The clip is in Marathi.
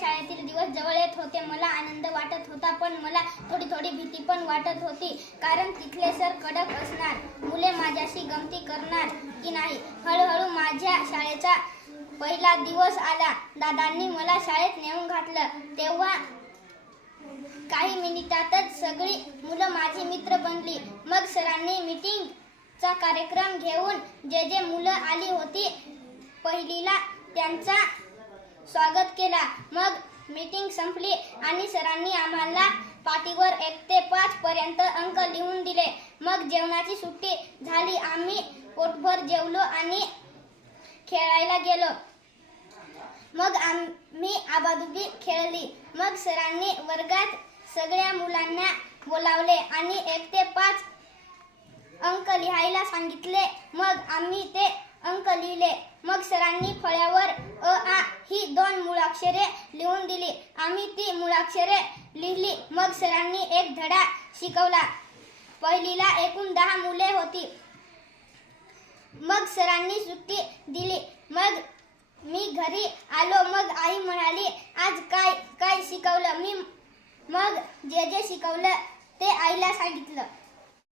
शाळेतील दिवस जवळ येत होते. मला आनंद वाटत होता पण मला थोडी थोडी भीती पण वाटत होती. कारण तिथले सर कडक असणार. मुले माझ्याशी गमती करणार की नाही? हळूहळू माझ्या शाळेचा पहिला दिवस आला. दादांनी मला शाळेत नेऊन घातलं. तेव्हा काही मिनिटातच सगळी मुलं माझी मित्र बनली. मग सरांनी मीटिंगचा कार्यक्रम घेऊन जे जे मुलं आली होती पहिलीला त्यांचा स्वागत केला. मग मीटिंग संपली आणि सरांनी आम्हाला पाटीवर एक ते पाच पर्यंत अंक लिहून दिले. मग जेवणाची सुट्टी झाली. आम्ही पोटभर जेवलो आणि खेळायला गेलो. मग आम्ही आबादुबी खेळली. मग सरांनी वर्गात सगळ्या मुलांना बोलावले आणि एक ते पाच अंक लिहायला सांगितले. मग आम्ही ते अंक लिहिले. मग सरांनी फळ्यावर ही दोन मुळाक्षरे लिहून दिली. आम्ही ती मुळाक्षरे लिहिली. मग सरांनी एक धडा शिकवला. पहिलीला एकूण दहा मुले होती. मग सरांनी सुट्टी दिली. मग मी घरी आलो. मग आई म्हणाली आज काय काय शिकवलं? मी मग जे जे शिकवलं ते आईला सांगितलं.